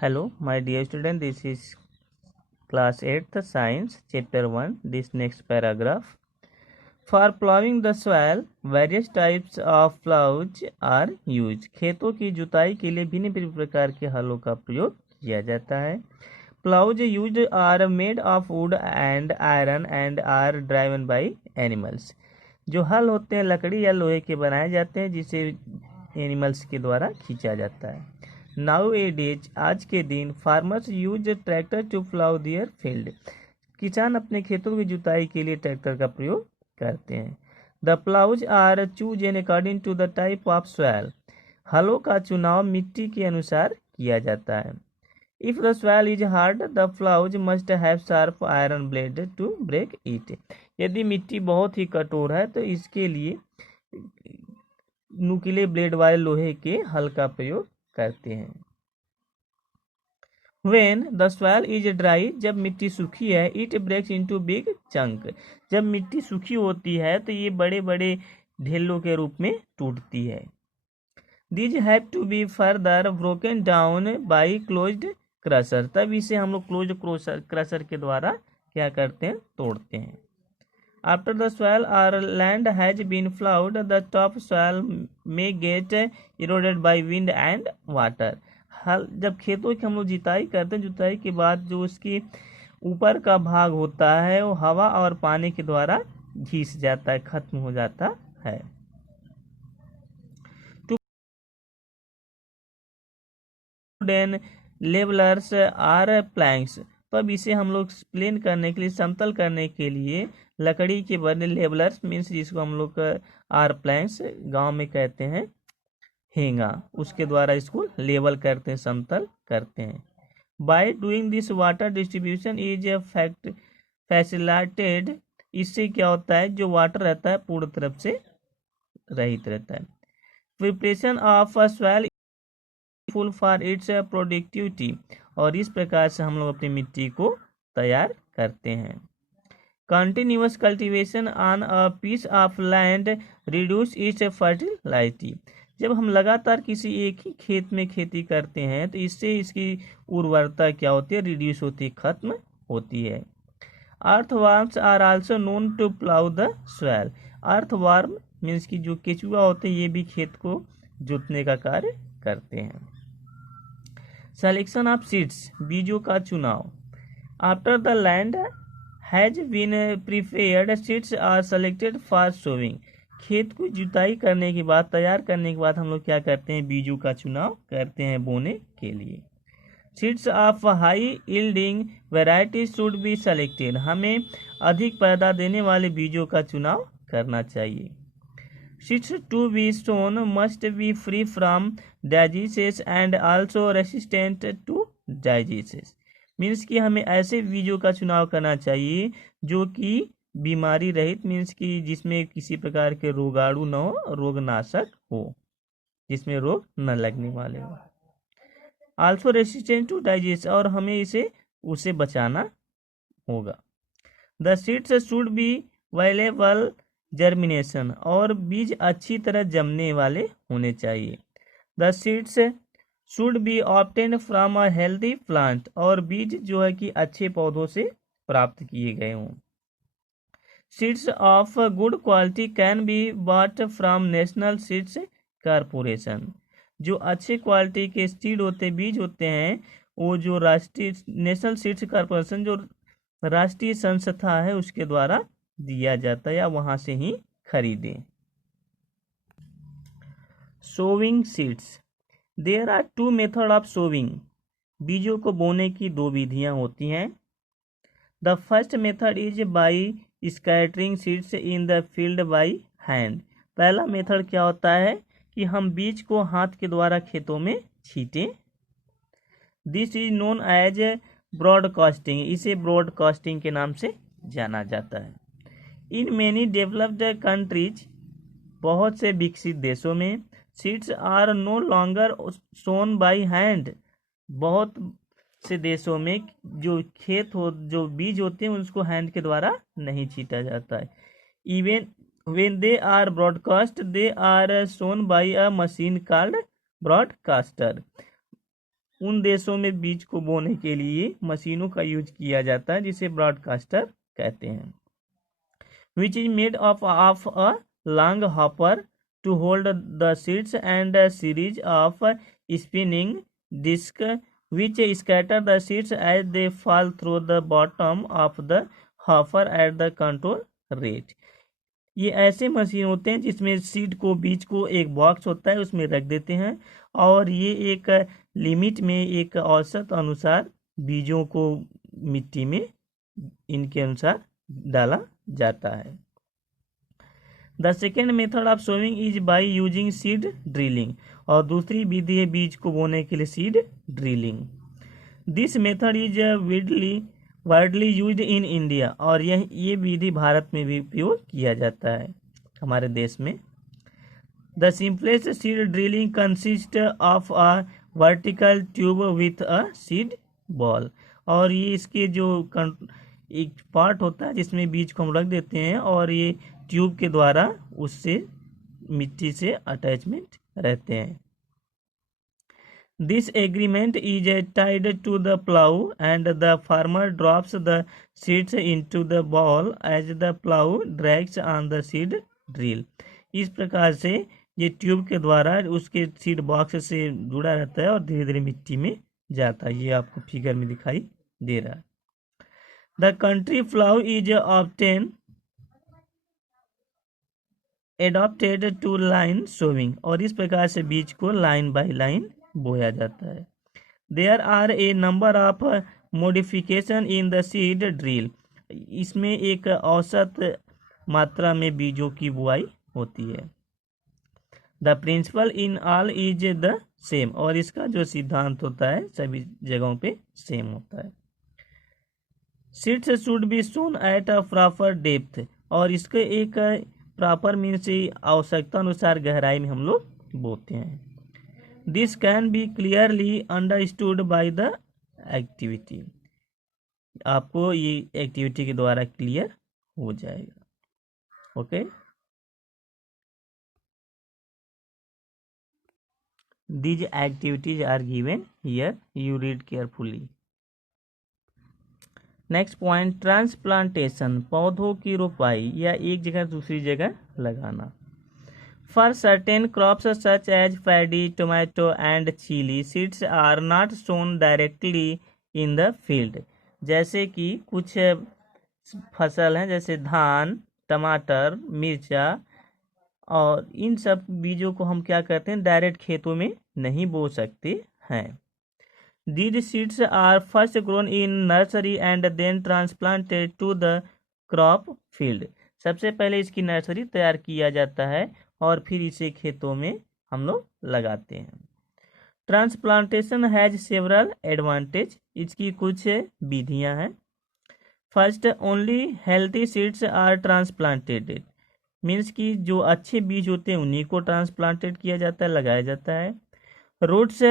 Hello, my dear student. This is class 8th science chapter 1. This next paragraph. For plowing the soil, various types of plows are used. खेतों की जुताई के लिए भिन्न भिन्न प्रकार के हलों का प्रयोग किया जाता है. Plows used are made of wood and iron and are driven by animals. जो हल होते हैं लकड़ी या लोहे के बनाए जाते हैं जिसे एनिमल्स के द्वारा खींचा जाता है. नाउ ए डेज आज के दिन farmers use tractor to plough their field. किसान अपने खेतों की जुताई के लिए ट्रैक्टर का प्रयोग करते हैं. The ploughs are chosen according to the type of soil. हलों का चुनाव मिट्टी के अनुसार किया जाता है. If the soil is hard the ploughs must have sharp iron blade to break it. यदि मिट्टी बहुत ही कठोर है तो इसके लिए नुकीले ब्लेड वाले लोहे के हल का प्रयोग करते हैं. When the soil is dry, जब मिट्टी सूखी है, it breaks into big chunk. जब मिट्टी सूखी होती है तो ये बड़े बड़े ढेलों के रूप में टूटती है. These have to be further broken down by closed crusher. तब इसे हम लोग closed crusher के द्वारा क्या करते हैं, तोड़ते हैं. After the soil or land has been plowed, the top soil may get eroded by wind and water. हल जब खेतों की हम लोग जुताई करते हैं, जुताई के बाद जो उसकी ऊपर का भाग होता है वो हवा और पानी के द्वारा घिस जाता है, खत्म हो जाता है. Wooden levelers are planks. तो अब इसे हम लोग प्लेन करने के लिए, समतल करने के लिए लकड़ी के बने लेवलर्स मीन्स जिसको हम लोग आर प्लैंक्स गांव में कहते हैं हेंगा, उसके द्वारा इसको लेवल करते हैं, समतल करते हैं. By doing this water distribution is facilitated. इससे क्या होता है, जो वाटर रहता है पूर्ण तरफ से रहित रहता है. Preparation of soil full for its productivity. और इस प्रकार से हम लोग अपनी मिट्टी को तैयार करते हैं. Continuous cultivation on a piece of land reduce its fertility. जब हम लगातार किसी एक ही खेत में खेती करते हैं तो इससे इसकी उर्वरता क्या होती है, रिड्यूस होती है, खत्म होती है. Earthworms are also known to plough the soil. Earthworm means की जो केचुआ होते हैं ये भी खेत को जोतने का कार्य करते हैं. Selection of seeds. बीजों का चुनाव. After the land has been prepared seeds are selected for sowing. खेत को जुताई करने के बाद, तैयार करने के बाद हम लोग क्या करते हैं, बीजों का चुनाव करते हैं बोने के लिए. Seeds of high yielding varieties should be selected. हमें अधिक पैदा देने वाले बीजों का चुनाव करना चाहिए. Seeds to be sown must be free from diseases and also resistant to diseases. Means कि हमें ऐसे बीजों का चुनाव करना चाहिए जो कि बीमारी रहित, मीन्स कि जिसमें किसी प्रकार के रोगाणु न हो, रोगनाशक हो, जिसमें रोग न लगने वाले हो. Also resistant to disease. और हमें उसे बचाना होगा. The seeds should be available germination. और बीज अच्छी तरह जमने वाले होने चाहिए. The seeds should be obtain from a healthy plant. और बीज जो है कि अच्छे पौधों से प्राप्त किए गए हों. Seeds of good quality can be bought from national seeds corporation. जो अच्छे क्वालिटी के सीड होते, बीज होते हैं, वो जो राष्ट्रीय नेशनल सीड्स कॉरपोरेशन जो राष्ट्रीय संस्था है उसके द्वारा दिया जाता है या वहां से ही खरीदें. Sowing seeds. There are two method of sowing. बीजों को बोने की दो विधियां होती हैं. The first method is by scattering seeds in the field by hand. पहला मेथड क्या होता है कि हम बीज को हाथ के द्वारा खेतों में छींटें. This is known as broadcasting. इसे ब्रॉडकास्टिंग के नाम से जाना जाता है. In many developed countries. बहुत से विकसित देशों में seeds are no longer sown by hand. बहुत से देशों में जो जो बीज होते हैं उसको हैंड के द्वारा नहीं छीटा जाता है. Even when they are broadcast they are sown by a machine called broadcaster. उन देशों में बीज को बोने के लिए मशीनों का यूज किया जाता है जिसे ब्रॉडकास्टर कहते हैं, which is made of a long hopper to hold the seeds and a series of spinning disc which scatter the seeds as they fall through the bottom of the hopper at the control rate। ये ऐसे machine होते हैं जिसमें seed को, बीज को एक box होता है उसमें रख देते हैं और ये एक लिमिट में, एक औसत अनुसार बीजों को मिट्टी में इनके अनुसार डाला जाता है। The second method of sowing is by using seed drilling, और दूसरी विधि है बीज को बोने के लिए seed drilling. This method is widely used in India, और ये विधि भारत में भी उपयोग किया जाता है हमारे देश में। The simplest seed drilling consist of a vertical tube with a seed ball, और ये इसके जो एक पार्ट होता है जिसमें बीज को हम रख देते हैं और ये ट्यूब के द्वारा उससे मिट्टी से अटैचमेंट रहते हैं। This agreement is tied to the plough and the farmer drops the seeds into the ball as the plough drags on the seed drill. इस प्रकार से ये ट्यूब के द्वारा उसके सीड बॉक्स से जुड़ा रहता है और धीरे धीरे मिट्टी में जाता है। ये आपको फिगर में दिखाई दे रहा है। The country plough is often adopted to line sowing, और इस प्रकार से बीज को लाइन बाय लाइन बोया जाता है। There are a number of modification in the seed drill, इसमें एक औसत मात्रा में बीजों की बुआई होती है। The principle in all is the same, और इसका जो सिद्धांत होता है सभी जगहों पे सेम होता है। Seeds should be sown at a proper depth, और इसके एक प्रॉपर मीन्स आवश्यकता अनुसार गहराई में हम लोग बोते हैं। This can be clearly understood by the activity, आपको ये एक्टिविटी के द्वारा क्लियर हो जाएगा। Okay, these activities are given here, you read carefully। Next point, transplantation, पौधों की रोपाई या एक जगह दूसरी जगह लगाना। For certain crops such as paddy, tomato and chilli, seeds are not sown directly in the field. जैसे कि कुछ फसल हैं जैसे धान, टमाटर, मिर्चा, और इन सब बीजों को हम क्या करते हैं, डायरेक्ट खेतों में नहीं बो सकते हैं। These seeds are first grown in nursery and then transplanted to the crop field। सबसे पहले इसकी नर्सरी तैयार किया जाता है और फिर इसे खेतों में हम लोग लगाते हैं। ट्रांसप्लांटेशन हैज सेवरल एडवांटेज, इसकी कुछ विधियां हैं। First, only healthy seeds are transplanted, means कि जो अच्छे बीज होते हैं उन्हीं को ट्रांसप्लांटेड किया जाता है, लगाया जाता है। Roots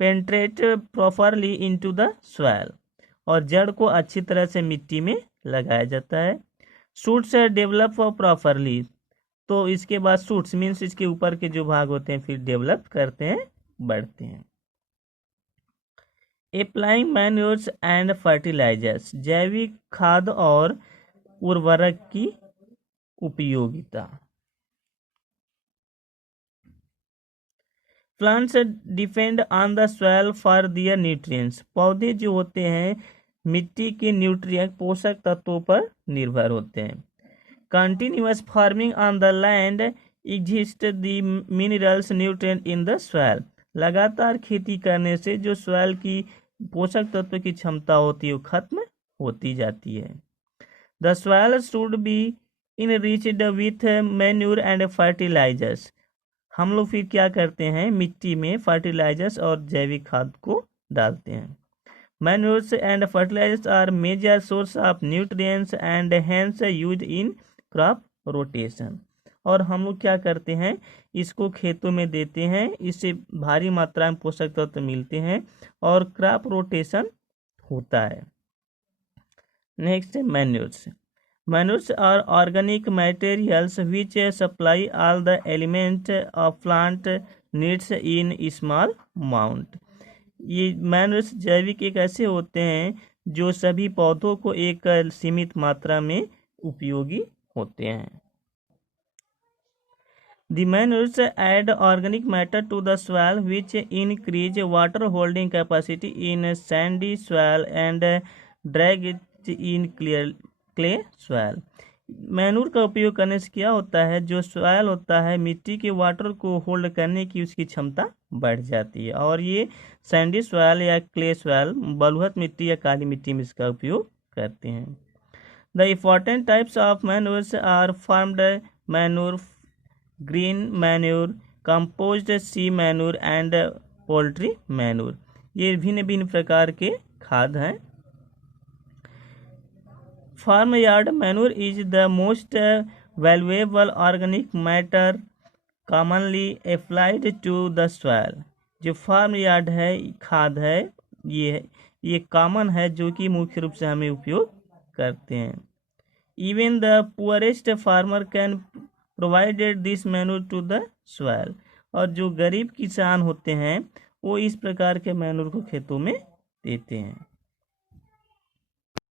penetrate properly into the soil, और जड़ को अच्छी तरह से मिट्टी में लगाया जाता है। शूट्स डेवलप प्रॉपरली, तो इसके बाद शूट्स मीन्स इसके ऊपर के जो भाग होते हैं फिर डेवलप करते हैं, बढ़ते हैं। अप्लाइंग मैन्योर्स एंड फर्टिलाइजर्स, जैविक खाद और उर्वरक की उपयोगिता। Plants depend on the soil for their nutrients, पौधे जो होते हैं मिट्टी के न्यूट्रिएंट पोषक तत्वों पर निर्भर होते हैं। Continuous farming on the land exist the minerals nutrient in the soil, लगातार खेती करने से जो सॉइल की पोषक तत्व की क्षमता होती है वो खत्म होती जाती है। The soil should be enriched with manure and fertilisers, हम लोग फिर क्या करते हैं, मिट्टी में फर्टिलाइजर्स और जैविक खाद को डालते हैं। Manures and fertilisers are major source of nutrients and hence used in crop rotation, और हम लोग क्या करते हैं, इसको खेतों में देते हैं, इससे भारी मात्रा में पोषक तत्व मिलते हैं और क्रॉप रोटेशन होता है। नेक्स्ट है manures. Manures are organic materials which supply all the element of plant needs in small amount. ये मैन्यूर्स जैविक एक ऐसे होते हैं जो सभी पौधों को एक सीमित मात्रा में उपयोगी होते हैं। The manures add organic matter to the soil which increase water holding capacity in sandy soil and drag it in clay soil। Manure का उपयोग करने से क्या होता है, जो सॉयल होता है मिट्टी के वाटर को होल्ड करने की उसकी क्षमता बढ़ जाती है, और ये सैंडी सॉयल या क्ले सॉयल बलुहत मिट्टी या काली मिट्टी में इसका उपयोग करते हैं। The important types of manures are farmed manure, green manure, compost manure and poultry manure. ये भिन्न भिन्न प्रकार के खाद हैं। Farm yard manure is the most valuable organic matter commonly applied to the soil. जो फार्म यार्ड है खाद है, ये कॉमन है जो कि मुख्य रूप से हमें उपयोग करते हैं। Even the poorest farmer can provided this manure to the soil. और जो गरीब किसान होते हैं वो इस प्रकार के मैन्यूर को खेतों में देते हैं।